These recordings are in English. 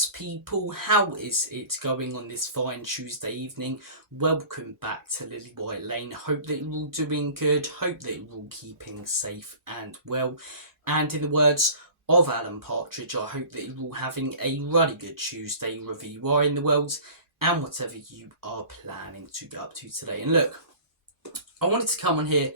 Yes, people, how is it going on this fine Tuesday evening? Welcome back to Lily White Lane. Hope that you're all doing good. Hope that you're all keeping safe and well. And in the words of Alan Partridge, I hope that you're all having a really good Tuesday, wherever you are in the world and whatever you are planning to get up to today. And look, I wanted to come on here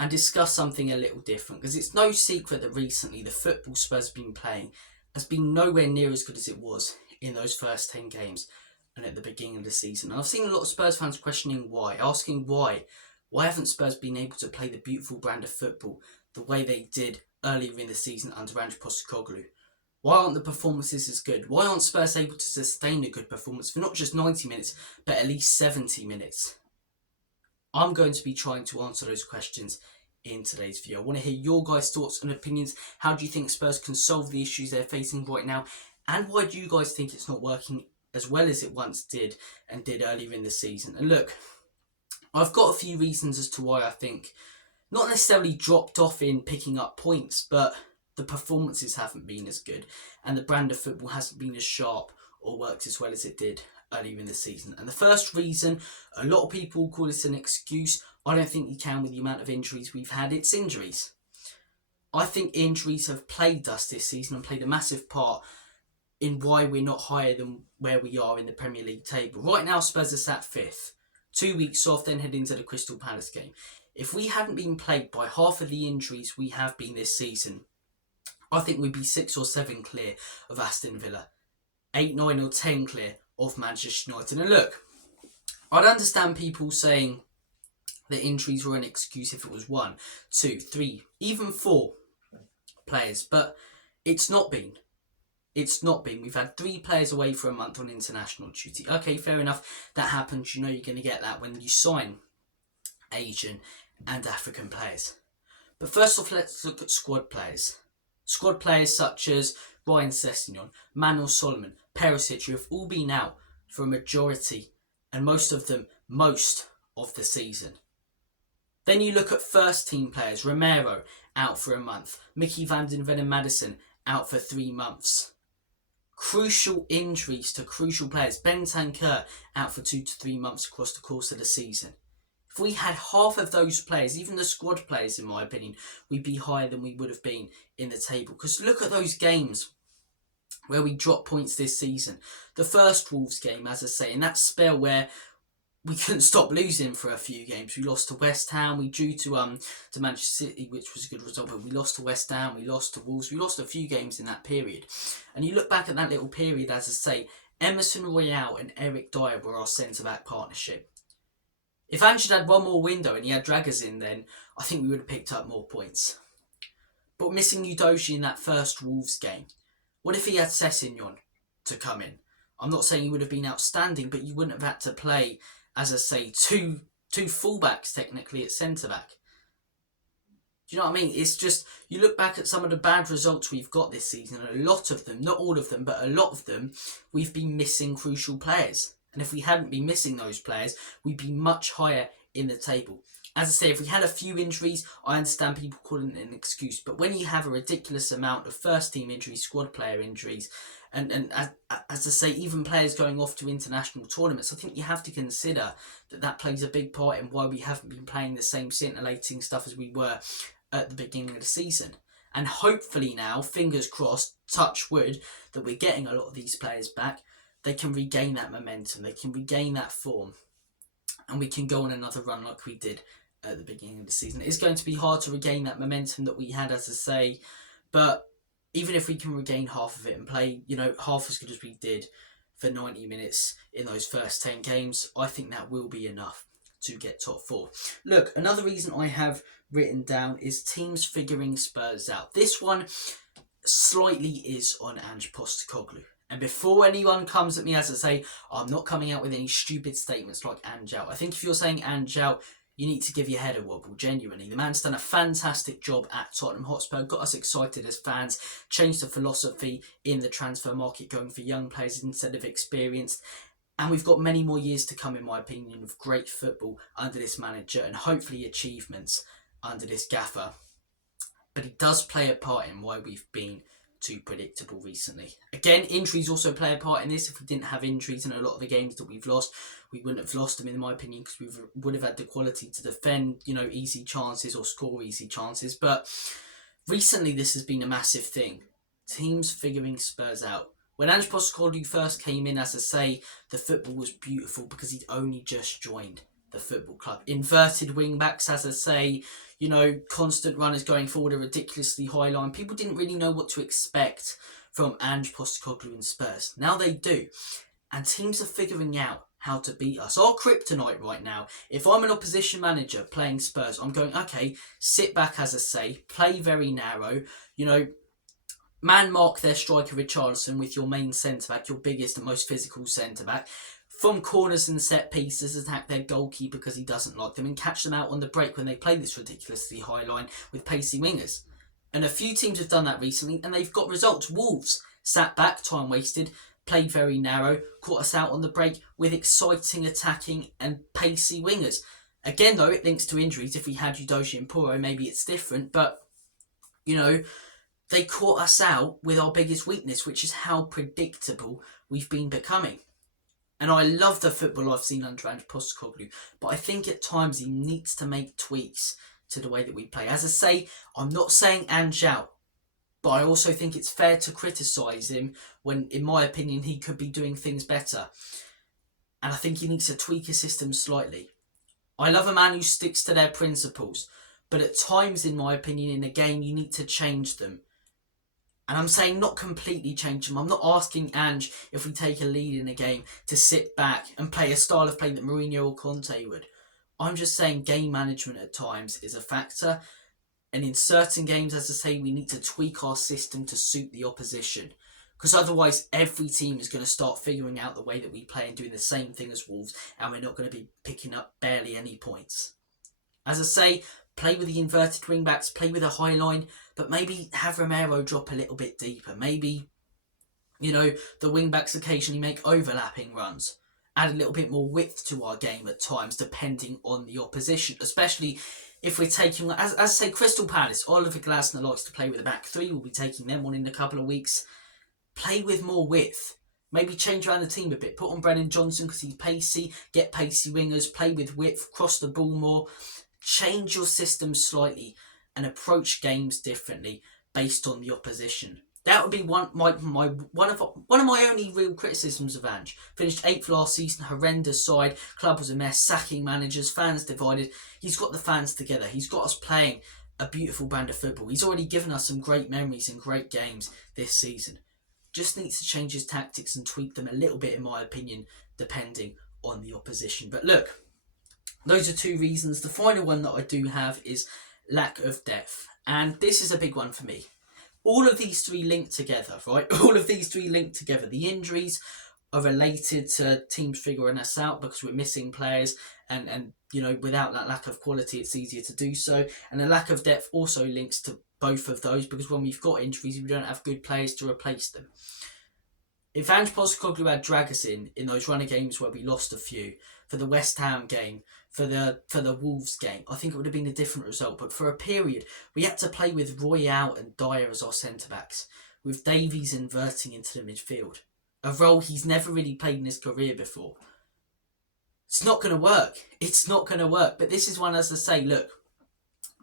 and discuss something a little different, because it's no secret that recently the football Spurs have been playing has been nowhere near as good as it was in those first 10 games and at the beginning of the season. And I've seen a lot of Spurs fans questioning why, asking why. Why haven't Spurs been able to play the beautiful brand of football the way they did earlier in the season under Ange Postecoglou? Why aren't the performances as good? Why aren't Spurs able to sustain a good performance for not just 90 minutes, but at least 70 minutes? I'm going to be trying to answer those questions in today's video. I want to hear your guys' thoughts and opinions. How do you think Spurs can solve the issues they're facing right now? And why do you guys think it's not working as well as it once did and did earlier in the season? And look, I've got a few reasons as to why I think not necessarily dropped off in picking up points, but the performances haven't been as good and the brand of football hasn't been as sharp or worked as well as it did earlier in the season. And the first reason, a lot of people call this an excuse. I don't think you can with the amount of injuries we've had. It's injuries. I think injuries have plagued us this season and played a massive part in why we're not higher than where we are in the Premier League table. Right now, Spurs are sat 5th. 2 weeks off, then head into the Crystal Palace game. If we hadn't been plagued by half of the injuries we have been this season, I think we'd be 6 or 7 clear of Aston Villa. 8, 9 or 10 clear of Manchester United. And look, I'd understand people saying that injuries were an excuse if it was 1, 2, 3, even 4 players, but it's not been. It's not been. We've had 3 players away for a month on international duty. Okay, fair enough. That happens. You know you're going to get that when you sign Asian and African players. But first off, let's look at squad players. Squad players such as Ryan Sessegnon, Manuel Solomon, Perisic, who have all been out for a majority, and most of them, most of the season. Then you look at first team players. Romero, out for a month. Mickey van den Ven and Maddison, out for 3 months. Crucial injuries to crucial players. Bentancur, out for 2 to 3 months across the course of the season. If we had half of those players, even the squad players in my opinion, we'd be higher than we would have been in the table. Because look at those games where we dropped points this season. The first Wolves game, as I say, in that spell where we couldn't stop losing for a few games. We lost to West Ham, we drew to Manchester City, which was a good result, but we lost to West Ham, we lost to Wolves, we lost a few games in that period. And you look back at that little period, as I say, Emerson Royale and Eric Dyer were our centre-back partnership. If Ange had one more window and he had Draggers in then, I think we would have picked up more points. But missing Udogie in that first Wolves game, what if he had Sessegnon to come in? I'm not saying he would have been outstanding, but you wouldn't have had to play, as I say, two fullbacks technically at centre-back. Do you know what I mean? It's just, you look back at some of the bad results we've got this season, and a lot of them, not all of them, but a lot of them, we've been missing crucial players. And if we hadn't been missing those players, we'd be much higher in the table. As I say, if we had a few injuries, I understand people calling it an excuse. But when you have a ridiculous amount of first team injuries, squad player injuries, and as I say, even players going off to international tournaments, I think you have to consider that plays a big part in why we haven't been playing the same scintillating stuff as we were at the beginning of the season. And hopefully now, fingers crossed, touch wood, that we're getting a lot of these players back. They can regain that momentum, they can regain that form, and we can go on another run like we did at the beginning of the season. It's going to be hard to regain that momentum that we had, as I say, but even if we can regain half of it and play, half as good as we did for 90 minutes in those first 10 games, I think that will be enough to get top 4. Look, another reason I have written down is teams figuring Spurs out. This one slightly is on Ange Postecoglou. And before anyone comes at me, as I say, I'm not coming out with any stupid statements like Ange out. I think if you're saying Ange out, you need to give your head a wobble, genuinely. The man's done a fantastic job at Tottenham Hotspur, got us excited as fans, changed the philosophy in the transfer market, going for young players instead of experienced. And we've got many more years to come, in my opinion, of great football under this manager and hopefully achievements under this gaffer. But he does play a part in why we've been too predictable recently. Again, injuries also play a part in this. If we didn't have injuries in a lot of the games that we've lost, we wouldn't have lost them, in my opinion, because we would have had the quality to defend, easy chances or score easy chances. But recently, this has been a massive thing. Teams figuring Spurs out. When Ange Postecoglou first came in, as I say, the football was beautiful because he'd only just joined the football club. Inverted wing backs, as I say, constant runners going forward, a ridiculously high line. People didn't really know what to expect from Ange Postecoglou and Spurs. Now they do. And teams are figuring out how to beat us. Our kryptonite right now, if I'm an opposition manager playing Spurs, I'm going, okay, sit back, as I say, play very narrow, man mark their striker Richarlison with your main centre-back, your biggest and most physical centre-back. From corners and set pieces, attack their goalkeeper because he doesn't like them and catch them out on the break when they play this ridiculously high line with pacey wingers. And a few teams have done that recently and they've got results. Wolves sat back, time wasted, played very narrow, caught us out on the break with exciting attacking and pacey wingers. Again though, it links to injuries. If we had Udogie and Poro, maybe it's different, but they caught us out with our biggest weakness, which is how predictable we've been becoming. And I love the football I've seen under Ange Postecoglou, but I think at times he needs to make tweaks to the way that we play. As I say, I'm not saying Ange out, but I also think it's fair to criticise him when, in my opinion, he could be doing things better. And I think he needs to tweak his system slightly. I love a man who sticks to their principles, but at times, in my opinion, in a game, you need to change them. And I'm saying not completely change them. I'm not asking Ange, if we take a lead in a game, to sit back and play a style of play that Mourinho or Conte would. I'm just saying game management at times is a factor. And in certain games, as I say, we need to tweak our system to suit the opposition. Because otherwise, every team is going to start figuring out the way that we play and doing the same thing as Wolves. And we're not going to be picking up barely any points. As I say, play with the inverted wing backs, play with a high line, but maybe have Romero drop a little bit deeper. Maybe, the wing backs occasionally make overlapping runs. Add a little bit more width to our game at times, depending on the opposition. Especially if we're taking, as I say, Crystal Palace. Oliver Glasner likes to play with a back three. We'll be taking them on in a couple of weeks. Play with more width. Maybe change around the team a bit. Put on Brennan Johnson because he's pacey. Get pacey wingers. Play with width. Cross the ball more. Change your system slightly and approach games differently based on the opposition. That would be one of my only real criticisms of Ange. Finished 8th last season, horrendous side, club was a mess, sacking managers, fans divided. He's got the fans together. He's got us playing a beautiful brand of football. He's already given us some great memories and great games this season. Just needs to change his tactics and tweak them a little bit, in my opinion, depending on the opposition. But look, those are two reasons. The final one that I do have is lack of depth. And this is a big one for me. All of these three link together, right? All of these three link together. The injuries are related to teams figuring us out because we're missing players. And without that lack of quality, it's easier to do so. And the lack of depth also links to both of those because when we've got injuries, we don't have good players to replace them. If Ange Postecoglou had drag us in those runner games where we lost a few, for the West Ham game, for the Wolves game, I think it would have been a different result. But for a period, we had to play with Royale and Dyer as our centre-backs, with Davies inverting into the midfield, a role he's never really played in his career before. It's not going to work. It's not going to work. But this is one, as I say, look,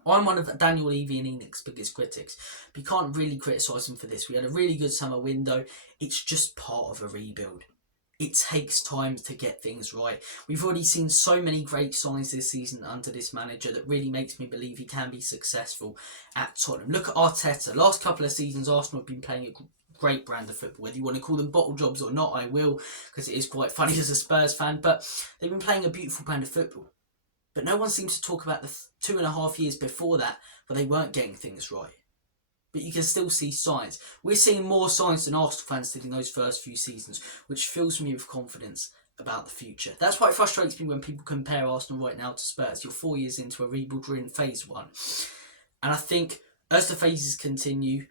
I'm one of Daniel Levy and Enoch's biggest critics. But you can't really criticise him for this. We had a really good summer window. It's just part of a rebuild. It takes time to get things right. We've already seen so many great signs this season under this manager that really makes me believe he can be successful at Tottenham. Look at Arteta. Last couple of seasons, Arsenal have been playing a great brand of football. Whether you want to call them bottle jobs or not, I will, because it is quite funny as a Spurs fan. But they've been playing a beautiful brand of football. But no one seems to talk about the 2.5 years before that where they weren't getting things right. But you can still see signs. We're seeing more signs than Arsenal fans did in those first few seasons, which fills me with confidence about the future. That's why it frustrates me when people compare Arsenal right now to Spurs. You're 4 years into a rebuild, we're in phase one. And I think as the phases continue,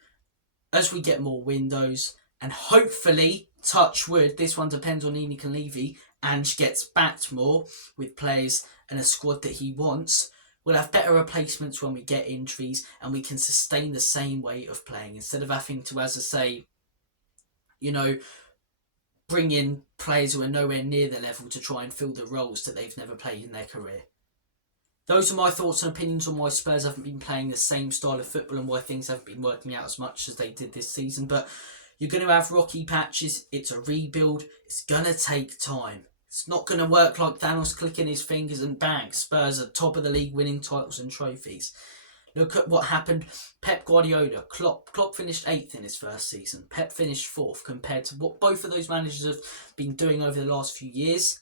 as we get more windows, and hopefully, touch wood, this one depends on Enoch and Levy, Ange gets backed more with players and a squad that he wants, we'll have better replacements when we get injuries, and we can sustain the same way of playing instead of having to, as I say, you know, bring in players who are nowhere near the level to try and fill the roles that they've never played in their career. Those are my thoughts and opinions on why Spurs haven't been playing the same style of football and why things haven't been working out as much as they did this season. But you're going to have rocky patches. It's a rebuild. It's going to take time. It's not going to work like Thanos clicking his fingers and bang, Spurs are top of the league winning titles and trophies. Look at what happened. Pep Guardiola, Klopp finished 8th in his first season. Pep finished 4th compared to what both of those managers have been doing over the last few years.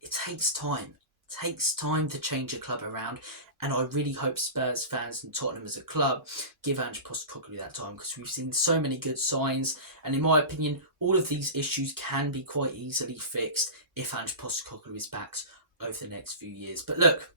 It takes time. It takes time to change a club around. And I really hope Spurs fans and Tottenham as a club give Ange Postecoglou that time, because we've seen so many good signs. And in my opinion, all of these issues can be quite easily fixed if Ange Postecoglou is backed over the next few years. But look,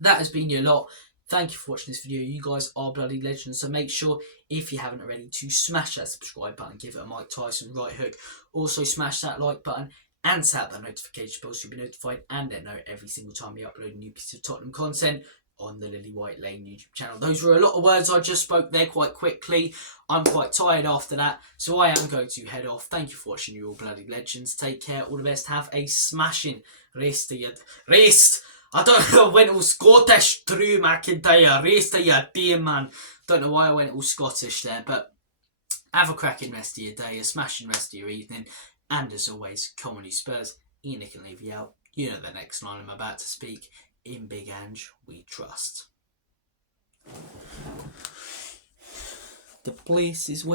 that has been your lot. Thank you for watching this video. You guys are bloody legends. So make sure, if you haven't already, to smash that subscribe button. Give it a Mike Tyson right hook. Also smash that like button and tap that notification bell so you'll be notified and let know every single time we upload a new piece of Tottenham content on the Lily White Lane YouTube channel. Those were a lot of words I just spoke there quite quickly. I'm quite tired after that, so I am going to head off. Thank you for watching, you all bloody legends. Take care, all the best. Have a smashing rest. I don't know, I went all Scottish through McIntyre. Rest of your day, man. Don't know why I went all Scottish there, but have a cracking rest of your day, a smashing rest of your evening. And as always, come on you Spurs, Ian can leave you out. You know the next line I'm about to speak. In Big Ange, we trust. The place is where